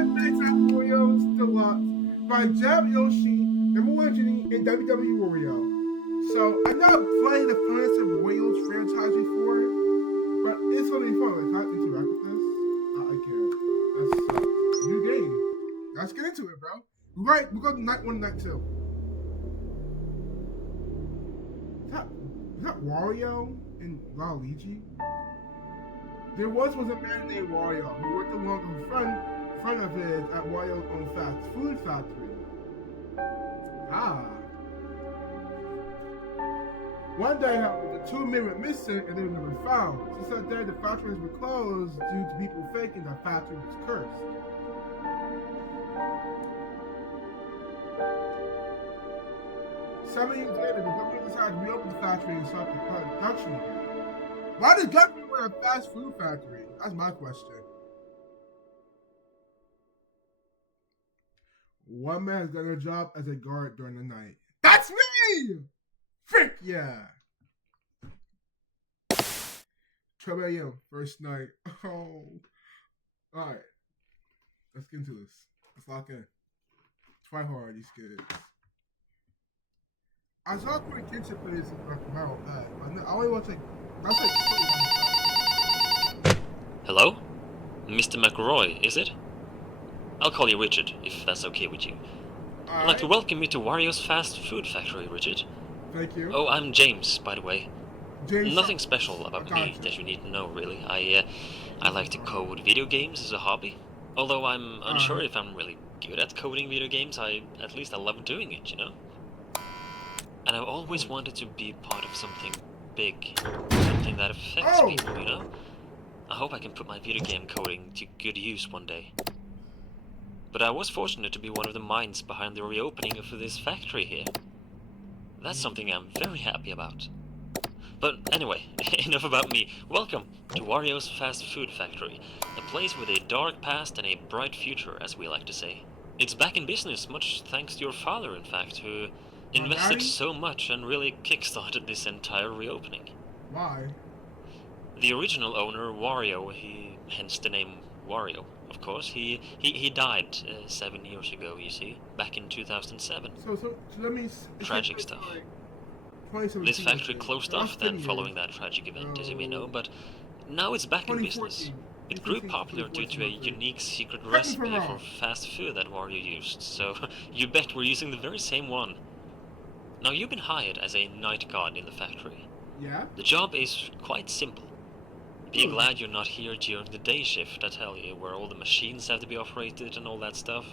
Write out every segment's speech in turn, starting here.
Five Nights at Wario's Deluxe by Jam Yoshi, number one Genie, and WWE Wario. So I know I've played the Planets of Wario's franchise before, but it's gonna be fun. Like, can I interact with this? I can't. That's a new game. Let's get into it, bro. Right, we're going to night one, night two. Is that Wario in Waluigi? There was a man named Wario who worked along in front of his at Wario's own fast food factory. One day, however, the two men went missing and they were never found. Since that day, the factories were closed due to people thinking the factory was cursed. Seven years later, the government decided to reopen the factory and start the production again. Why did the government want a fast food factory? That's my question. One man has got a job as a guard during the night. That's me! Frick yeah! 12 a.m. first night. Oh. Alright. Let's get into this. Let's lock in. Try hard, these kids. I saw Corey Kitchen play this like a while back. I only watch like that's like Hello? Mr. McRoy, is it? I'll call you Richard, if that's okay with you. I'd like to welcome you to Wario's Fast Food Factory, Richard. Thank you. Oh, I'm James, by the way. James. Nothing special about me that you need to know, really. I like to code video games as a hobby. Although I'm unsure if I'm really good at coding video games, at least I love doing it, you know? And I've always wanted to be part of something big, something that affects people, you know? I hope I can put my video game coding to good use one day. But I was fortunate to be one of the minds behind the reopening of this factory here. That's something I'm very happy about. But anyway, enough about me. Welcome to Wario's Fast Food Factory, a place with a dark past and a bright future, as we like to say. It's back in business, much thanks to your father, in fact, who invested so much and really kickstarted this entire reopening. Why? The original owner, Wario, hence the name Wario, of course, he died 7 years ago, you see, back in 2007. So that means... Tragic stuff. Like this factory closed off then following that tragic event, as you may know, but now it's back in business. It grew popular due to a unique secret recipe for fast food that Wario used, so you bet we're using the very same one. Now, you've been hired as a night guard in the factory. Yeah? The job is quite simple. Be glad you're not here during the day shift, I tell you, where all the machines have to be operated and all that stuff.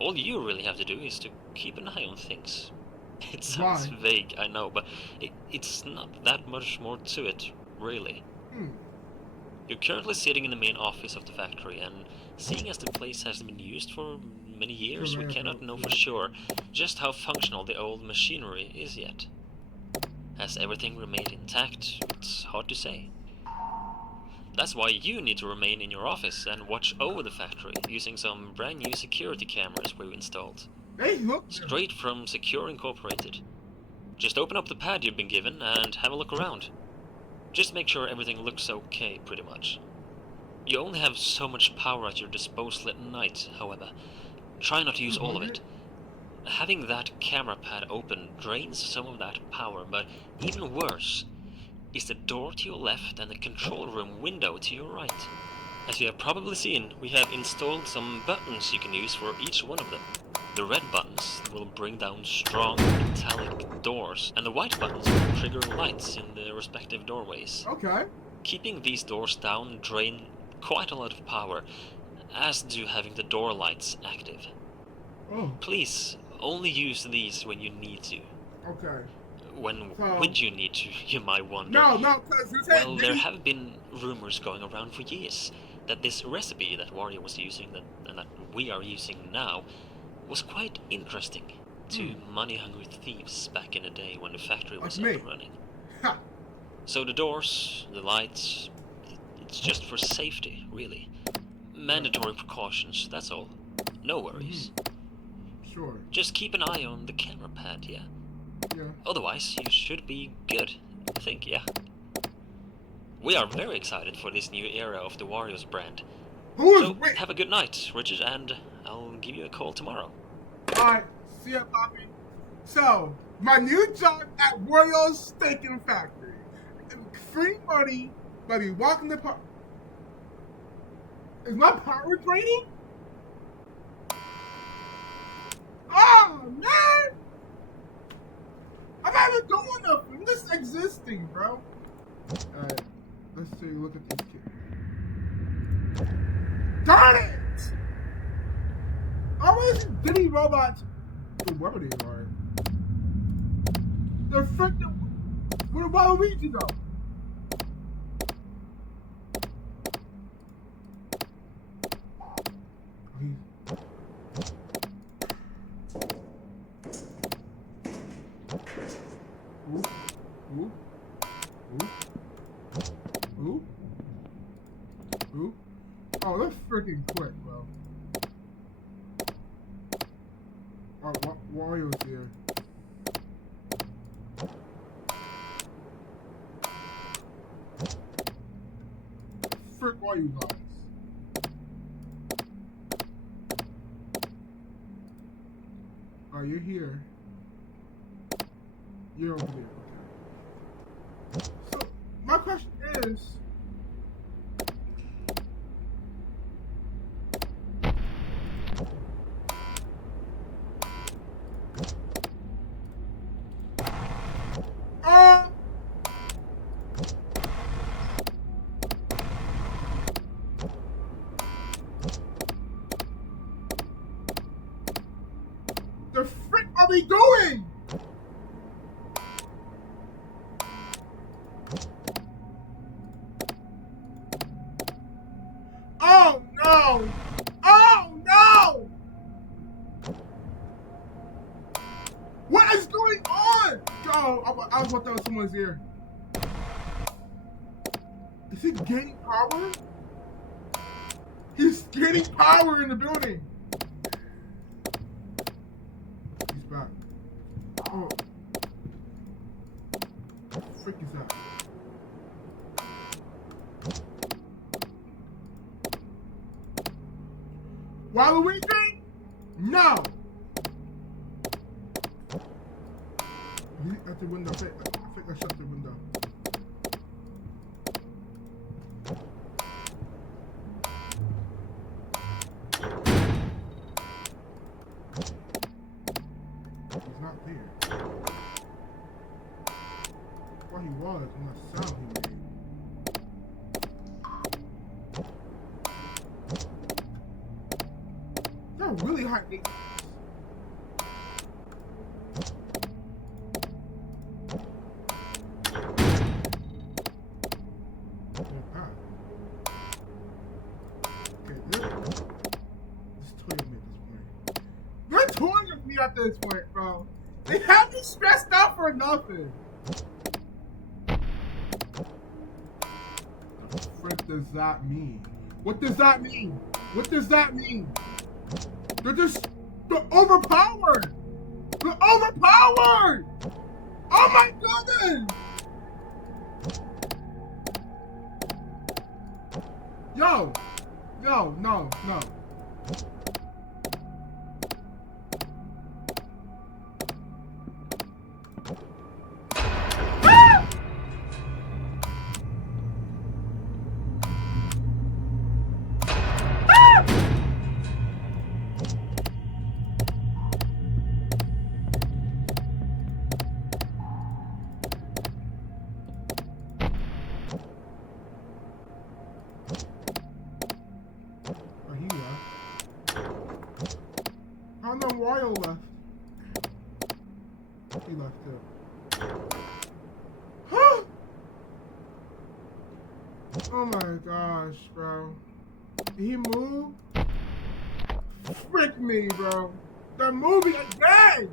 All you really have to do is to keep an eye on things. It sounds vague, I know, but it's not that much more to it, really. You're currently sitting in the main office of the factory, and seeing as the place hasn't been used for many years, we cannot know for sure just how functional the old machinery is yet. Has everything remained intact? It's hard to say. That's why you need to remain in your office and watch over the factory using some brand new security cameras we've installed. Straight from Secure Incorporated. Just open up the pad you've been given and have a look around. Just make sure everything looks okay, pretty much. You only have so much power at your disposal at night, however. Try not to use all of it. Having that camera pad open drains some of that power, but even worse is the door to your left and the control room window to your right. As you have probably seen, we have installed some buttons you can use for each one of them. The red buttons will bring down strong metallic doors, and the white buttons will trigger lights in the respective doorways. Okay. Keeping these doors down drain quite a lot of power, as do having the door lights active. Please, only use these when you need to. Okay. When would you need to, you might wonder. No, because well, there have been rumors going around for years that this recipe that Wario was using, and that we are using now, was quite interesting to money-hungry thieves back in the day when the factory was up and running. So the doors, the lights, it's just for safety, really. Mandatory precautions, that's all. No worries. Sure. Just keep an eye on the camera pad, yeah? Yeah. Otherwise, you should be good, I think, yeah? We are very excited for this new era of the Wario's brand. Who is So, Rick? have a good night, Richard, and I'll give you a call tomorrow. Alright, see ya, Poppy. So, my new job at Wario's Steaking Factory. Free money, let me walk in the park. Is my power draining? Oh, man! I'm not even doing nothing. I'm just existing, bro. Alright, let's see, look at these kids. Darn it! Always Diddy robots. Whoever they are. They're freaking. Where did Waluigi go? Ooh. Oh, that's freaking quick, bro. Oh, Wario's here. Frick are you guys? Oh, you're here. You're over there. Okay. So, my question is... the frick are we doing? Oh no! Oh no! What is going on? Oh, I was wondering if someone's here. Is he gaining power? He's gaining power in the building. He's back. Oh. What the frick is that? Waluigi? No! He's at the window. I think I shut the window. He's not there. Well, he was when the sound he made. They're really hot. They're toying with me at this point, bro. They have me stressed out for nothing. What the frick does that mean? What does that mean? What does that mean? They're overpowered! They're overpowered! Oh my goodness! Yo, no. Oh no, Wario left. He left too. Oh my gosh, bro. Did he move? Frick me, bro. They're moving again!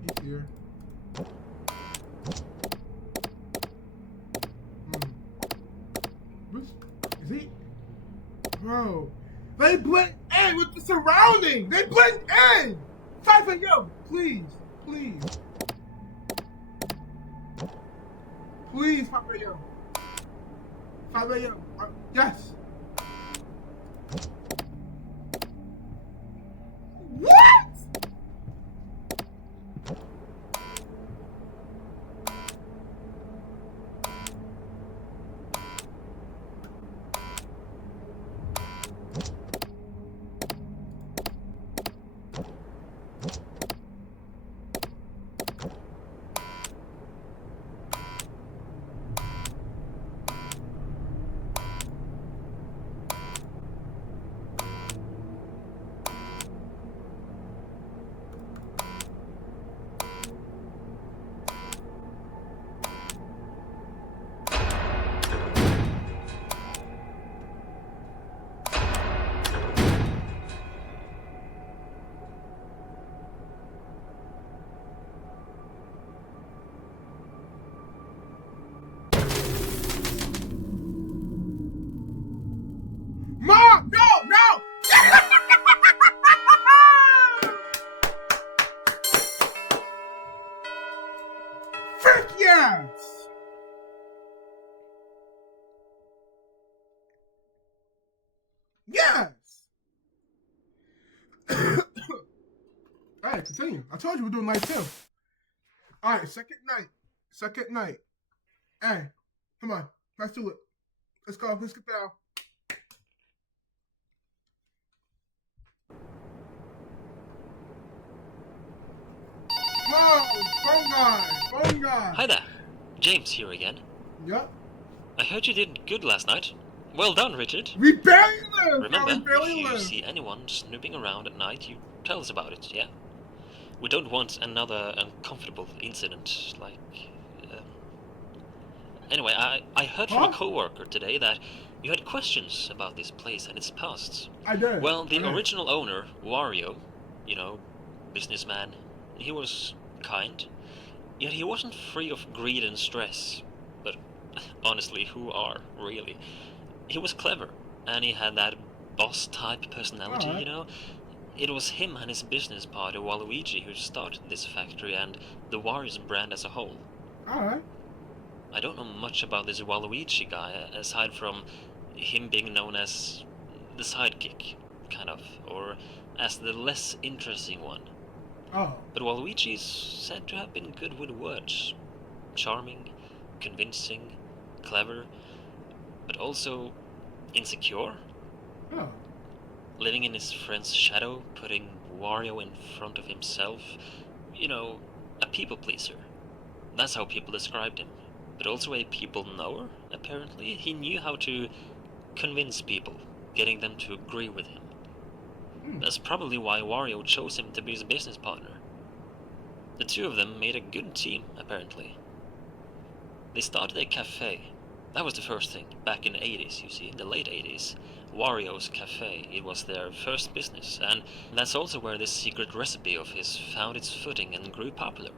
He's here. Is he? Bro, they blend in with the surroundings. They blend in. Tyson, yo, please. Please, 5 a.m. 5 a.m. Yes. What? Mom, no! Frick yes! Yes! Alright, continue. I told you we're doing night 2. Alright, second night. Second night. Hey, come on. Let's do it. Let's go. Let's get down. Whoa! Phone guy! Hi there. James here again. Yep. I heard you did good last night. Well done, Richard. We barely live! Remember, we barely if you live. see anyone snooping around at night, you tell us about it, yeah? We don't want another uncomfortable incident, like... Anyway, I heard from a co-worker today that you had questions about this place and its past. I did. Well, the original owner, Wario, you know, businessman, he was kind, yet he wasn't free of greed and stress. But honestly, who are, really? He was clever, and he had that boss-type personality, you know? It was him and his business partner, Waluigi, who started this factory and the Wario's brand as a whole. Alright. I don't know much about this Waluigi guy, aside from him being known as the sidekick, kind of, or as the less interesting one. Oh. But Waluigi is said to have been good with words. Charming, convincing, clever, but also insecure. Oh. Living in his friend's shadow, putting Wario in front of himself. You know, a people pleaser. That's how people described him. But also a people knower, apparently. He knew how to convince people, getting them to agree with him. That's probably why Wario chose him to be his business partner. The two of them made a good team, apparently. They started a cafe. That was the first thing, back in the 80s, you see, in the late 80s. Wario's Cafe, it was their first business, and that's also where this secret recipe of his found its footing and grew popular.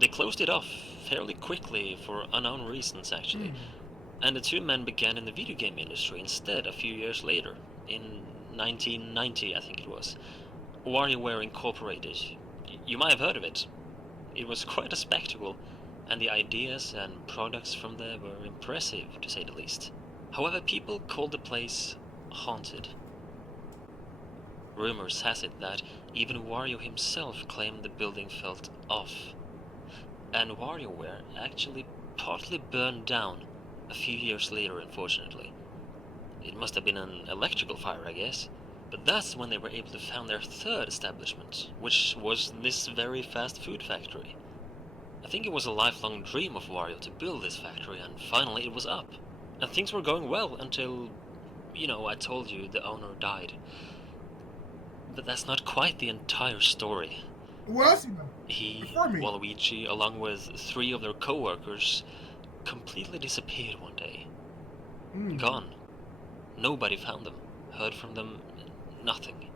They closed it off fairly quickly for unknown reasons, actually, and the two men began in the video game industry instead a few years later, in 1990, I think it was. WarioWare Incorporated. You might have heard of it. It was quite a spectacle, and the ideas and products from there were impressive, to say the least. However, people called the place haunted. Rumors has it that even Wario himself claimed the building felt off. And WarioWare actually partly burned down a few years later, unfortunately. It must have been an electrical fire, I guess. But that's when they were able to found their third establishment, which was this very fast food factory. I think it was a lifelong dream of Wario to build this factory, and finally it was up. And things were going well until, you know, I told you the owner died. But that's not quite the entire story. What else you know? He, Waluigi, along with 3 of their co-workers, completely disappeared one day. Gone. Nobody found them, heard from them, nothing.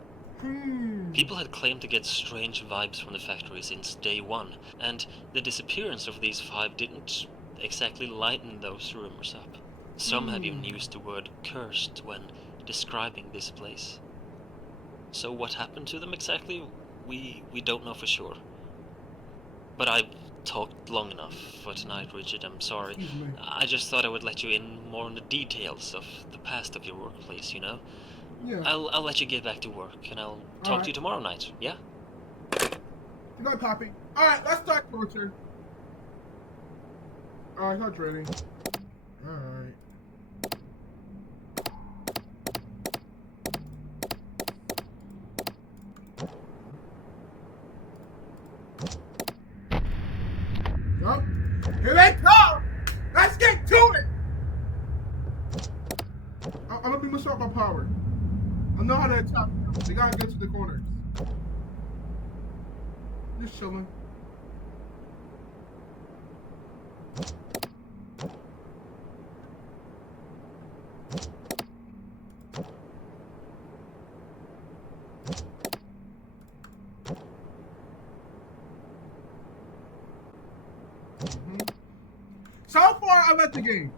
People had claimed to get strange vibes from the factory since day one, and the disappearance of these 5 didn't exactly lighten those rumors up. Some have even used the word cursed when describing this place. So what happened to them exactly, we don't know for sure. But I've talked long enough for tonight, Richard. I'm sorry. Excuse me. I just thought I would let you in more on the details of the past of your workplace, you know? Yeah. I'll let you get back to work, and I'll talk to you tomorrow night, yeah? Good night, Poppy. Alright, let's start torture. Alright, start training. Alright. Yup. Here they come! Let's get to it! I'm gonna be much up my power. I know how to attack them. They gotta get to the corners. Just chilling. So far, I like the game.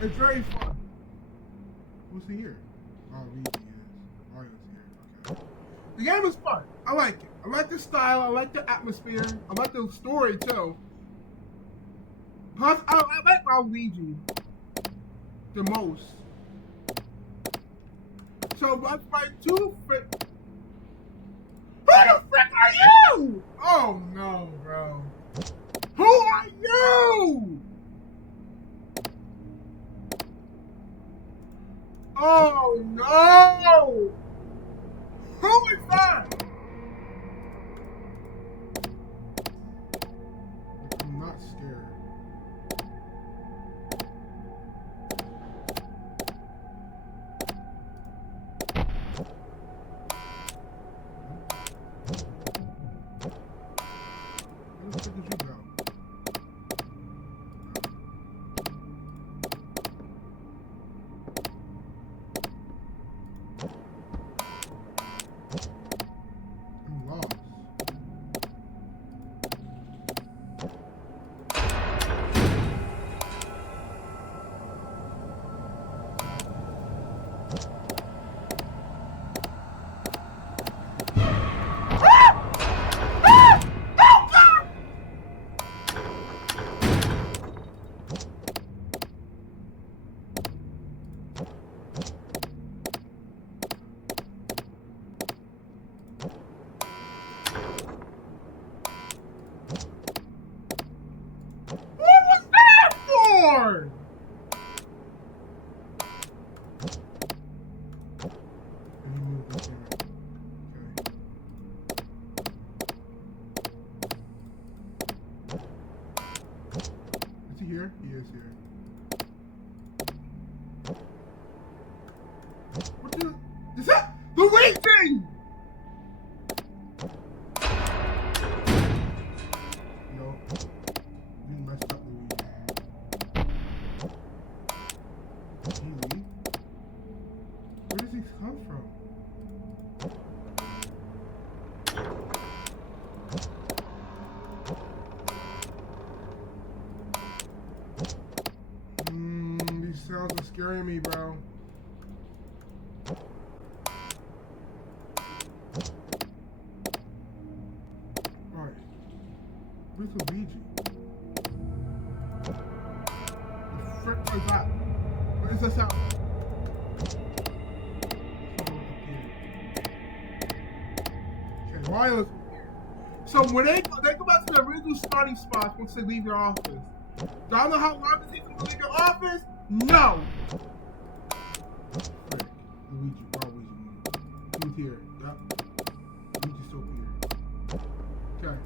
It's very fun. Who's he here? Oh, Luigi is. Mario's here. Okay. The game is fun. I like it. I like the style. I like the atmosphere. I like the story too. Plus, I like Luigi the most. So I fight two frick. Who the frick are you? Oh no, bro. Who are you? Oh no! Who is that? I'm not scared. Where the fuck did you go? I'm lost. What was that for? And he moved the camera. Okay. Is he here? He is here. What the? Is that Luigi? No. You messed up, Luigi. Did he leave? Where does he come from? These sounds are scaring me, bro. Alright. Where's Luigi? The frick was that? What is that sound? Okay, Mario's here. So when they go back to the original starting spots once they leave your office. Do I know how long it takes them to leave your office? No! Frick. Luigi, Luigi. Who's here? Yep. Luigi's still here. Okay.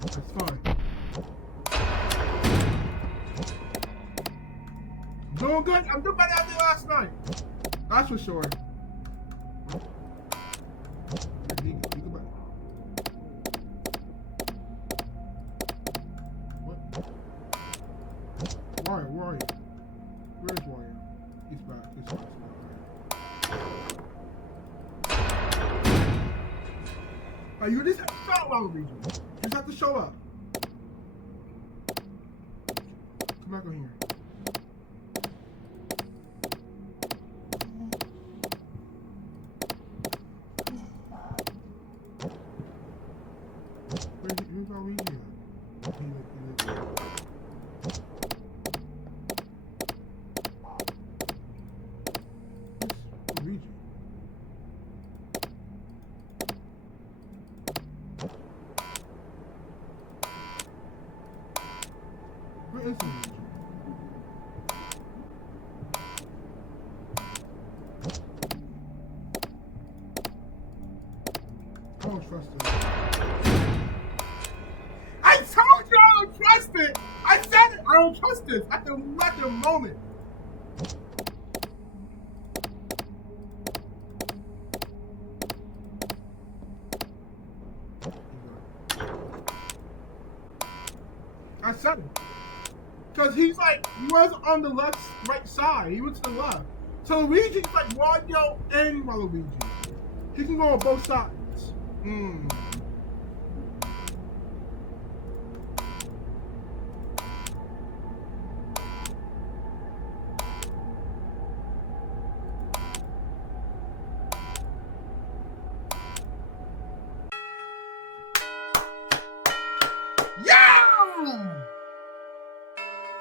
That's fine. I'm doing good. I'm doing better than I did last night. That's for sure. What? Wario, where are you? Where's Wario? He's back. He's back. You just have to show up, Luigi. You just have to show up. Come back on here. Where's Waluigi? Luigi? Luigi. Where is Luigi? I don't trust it. I told you I don't trust it! I said it! I don't trust this at the moment. I said it. Because he's like, he was on the right side. He went to the left. So Luigi's like Wario and Waluigi. He can go on both sides. Yeah!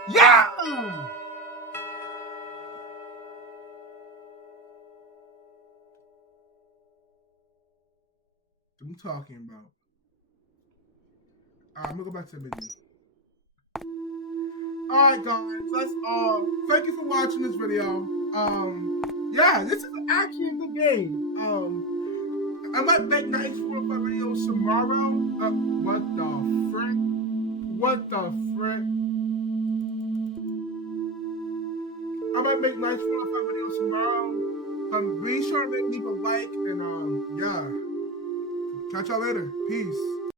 Yeah! I'm talking about. I'm gonna go back to the video. Alright guys, that's all. Thank you for watching this video. Yeah, this is actually a good game. I might make nice 4 or 5 videos tomorrow. What the frick? What the frick? I might make nice 4 or 5 videos tomorrow. Be sure to leave a like and yeah. Catch y'all later. Peace.